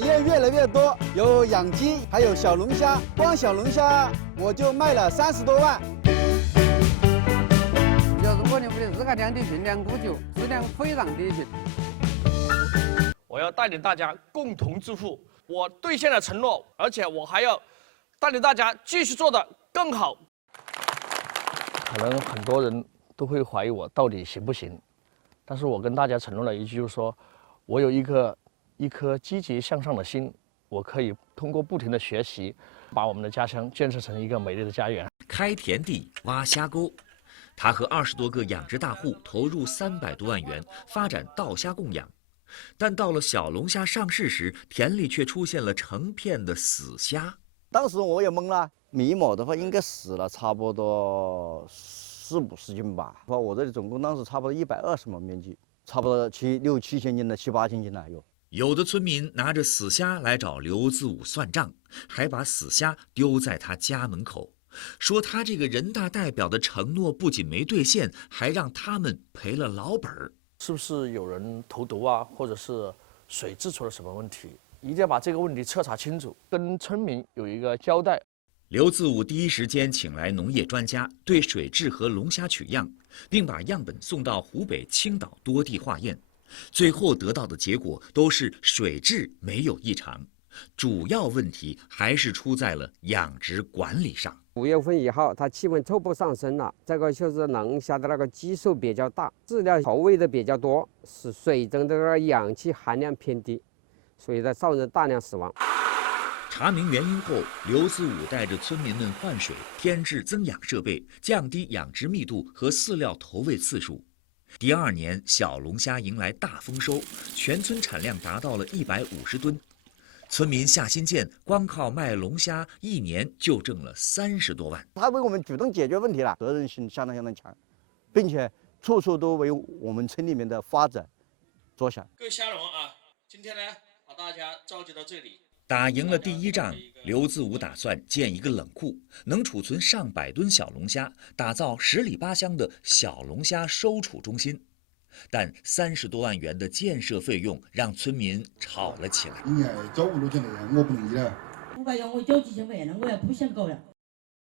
产业越来越多，有养鸡，还有小龙虾。光小龙虾我就卖了30多万。就是我们的日蛤蜊的运量不足，质量非常低平。我要带领大家共同致富，我兑现了承诺，而且我还要带领大家继续做得更好。可能很多人都会怀疑我到底行不行，但是我跟大家承诺了一句，就是说我有一颗积极向上的心，我可以通过不停的学习，把我们的家乡建设成一个美丽的家园。开田地挖虾沟，他和20多个养殖大户投入300多万元发展稻虾供养，但到了小龙虾上市时，田里却出现了成片的死虾。当时我也懵了，米某的话应该死了差不多40-50斤吧。我这里总共当时差不多120亩面积，差不多6-7千斤的7-8千斤了有。有的村民拿着死虾来找刘自武算账，还把死虾丢在他家门口，说他这个人大代表的承诺不仅没兑现，还让他们赔了老本。是不是有人投毒啊，或者是水质出了什么问题？一定要把这个问题彻查清楚，跟村民有一个交代。刘自武第一时间请来农业专家，对水质和龙虾取样，并把样本送到湖北、青岛多地化验，最后得到的结果都是水质没有异常，主要问题还是出在了养殖管理上。5月份以后，它气温初步上升了，这个就是龙虾的那个基数比较大，饲料投喂的比较多，使水中的那个氧气含量偏低，所以它造成大量死亡。查明原因后，刘自武带着村民们换水、添置增氧设备，降低养殖密度和饲料投喂次数。第2年，小龙虾迎来大丰收，全村产量达到了150吨。村民夏新建光靠卖龙虾1年就挣了30多万。他为我们主动解决问题了，责任心相当强，并且处处都为我们村里面的发展着想。各位虾农啊，今天呢把大家召集到这里。打赢了第1仗，刘自武打算建一个冷库，能储存上百吨小龙虾，打造10里8乡的小龙虾收储中心。但30多万元的建设费用让村民吵了起来。你找5、6千的人，我不同意了。500元我交几千块钱了，我也不想搞了。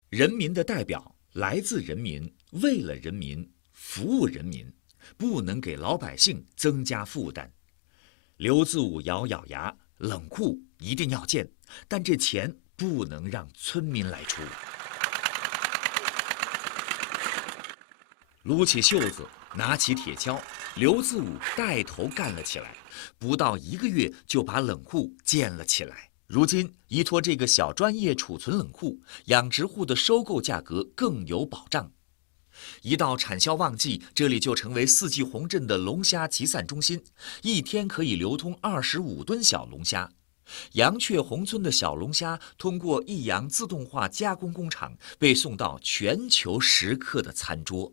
人民的代表来自人民，为了人民，服务人民，不能给老百姓增加负担。刘自武咬咬牙，冷库一定要建，但这钱不能让村民来出。撸起袖子，拿起铁锹，刘自武带头干了起来。不到1个月就把冷库建了起来。如今依托这个小专业储存冷库，养殖户的收购价格更有保障。一到产销旺季，这里就成为4季红镇的龙虾集散中心，一天可以流通25吨小龙虾。杨雀红村的小龙虾通过益阳自动化加工工厂，被送到全球食客的餐桌。